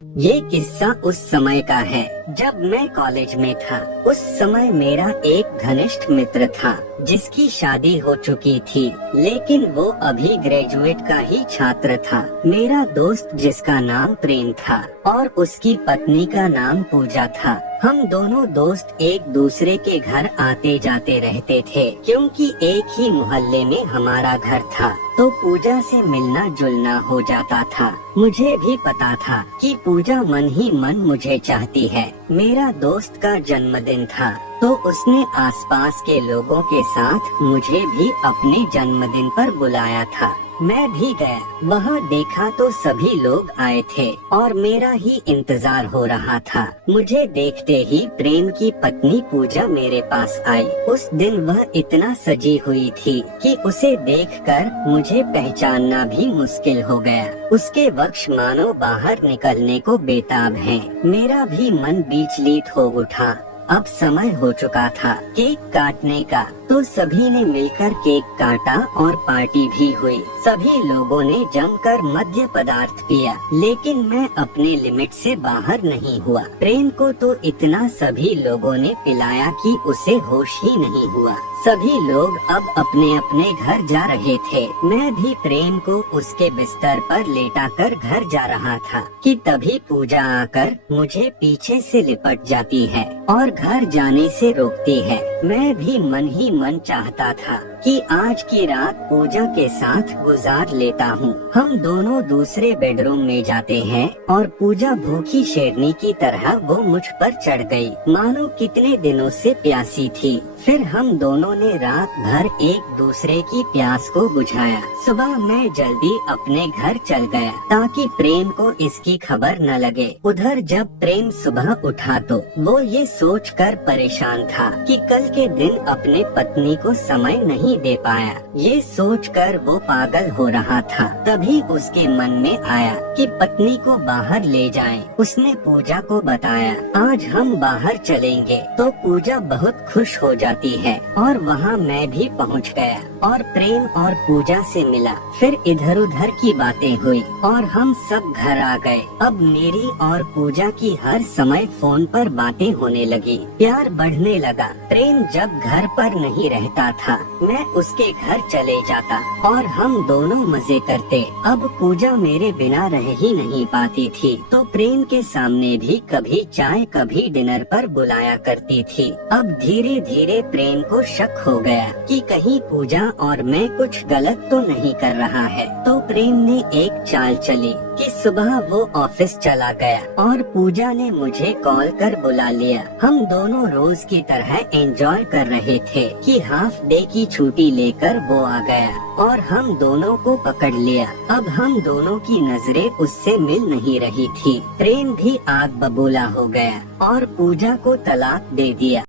ये किस्सा उस समय का है जब मैं कॉलेज में था। उस समय मेरा एक घनिष्ठ मित्र था जिसकी शादी हो चुकी थी, लेकिन वो अभी ग्रेजुएट का ही छात्र था। मेरा दोस्त जिसका नाम प्रेम था और उसकी पत्नी का नाम पूजा था। हम दोनों दोस्त एक दूसरे के घर आते जाते रहते थे, क्योंकि एक ही मोहल्ले में हमारा घर था, तो पूजा से मिलना जुलना हो जाता था। मुझे भी पता था कि पूजा मन ही मन मुझे चाहती है। मेरा दोस्त का जन्मदिन था, तो उसने आसपास के लोगों के साथ मुझे भी अपने जन्मदिन पर बुलाया था। मैं भी गया। वहाँ देखा तो सभी लोग आए थे और मेरा ही इंतजार हो रहा था। मुझे देखते ही प्रेम की पत्नी पूजा मेरे पास आई। उस दिन वह इतना सजी हुई थी कि उसे देखकर मुझे पहचानना भी मुश्किल हो गया। उसके वक्ष मानो बाहर निकलने को बेताब हैं। मेरा भी मन विचलित हो उठा। अब समय हो चुका था केक काटने का, तो सभी ने मिलकर केक काटा और पार्टी भी हुई। सभी लोगों ने जमकर मद्य पदार्थ पिया, लेकिन मैं अपने लिमिट से बाहर नहीं हुआ। प्रेम को तो इतना सभी लोगों ने पिलाया कि उसे होश ही नहीं हुआ। सभी लोग अब अपने अपने घर जा रहे थे। मैं भी प्रेम को उसके बिस्तर पर लेटाकर घर जा रहा था कि तभी पूजा आकर मुझे पीछे से लिपट जाती है और घर जाने से रोकती है। मैं भी मन ही मन चाहता था कि आज की रात पूजा के साथ गुजार लेता हूँ। हम दोनों दूसरे बेडरूम में जाते हैं और पूजा भूखी शेरनी की तरह वो मुझ पर चढ़ गई, मानो कितने दिनों से प्यासी थी। फिर हम दोनों ने रात भर एक दूसरे की प्यास को बुझाया। सुबह मैं जल्दी अपने घर चल गया ताकि प्रेम को इसकी खबर न लगे। उधर जब प्रेम सुबह उठा तो वो ये सोचकर परेशान था कि कल के दिन अपने पत्नी को समय नहीं दे पाया। ये सोचकर वो पागल हो रहा था। तभी उसके मन में आया कि पत्नी को बाहर ले जाएं। उसने पूजा को बताया, आज हम बाहर चलेंगे। तो पूजा बहुत खुश हो जाती है और वहाँ मैं भी पहुँच गया और प्रेम और पूजा से मिला। फिर इधर उधर की बातें हुई और हम सब घर आ गए। अब मेरी और पूजा की हर समय फोन पर बातें होने लगी। प्यार बढ़ने लगा। प्रेम जब घर पर नहीं रहता था, मैं उसके घर चले जाता और हम दोनों मजे करते। अब पूजा मेरे बिना रह ही नहीं पाती थी, तो प्रेम के सामने भी कभी चाय कभी डिनर पर बुलाया करती थी। अब धीरे धीरे प्रेम को शक हो गया कि कहीं पूजा और मैं कुछ गलत तो नहीं कर रहा है। तो प्रेम ने एक चाल चली कि सुबह वो ऑफिस चला गया और पूजा ने मुझे कॉल कर बुला लिया। हम दोनों रोज की तरह एंजॉय कर रहे थे कि हाफ डे की छुट्टी लेकर वो आ गया और हम दोनों को पकड़ लिया। अब हम दोनों की नजरें उससे मिल नहीं रही थी। प्रेम भी आग बबूला हो गया और पूजा को तलाक दे दिया।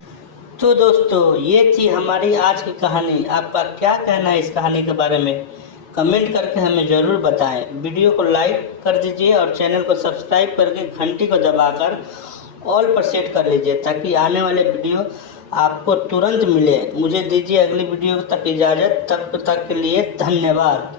तो दोस्तों, ये थी हमारी आज की कहानी। आपका क्या कहना है इस कहानी के बारे में? कमेंट करके हमें ज़रूर बताएं। वीडियो को लाइक कर दीजिए और चैनल को सब्सक्राइब करके घंटी को दबाकर ऑल पर सेट कर लीजिए, ताकि आने वाले वीडियो आपको तुरंत मिले। मुझे दीजिए अगली वीडियो तक इजाज़त। तब तक के लिए धन्यवाद।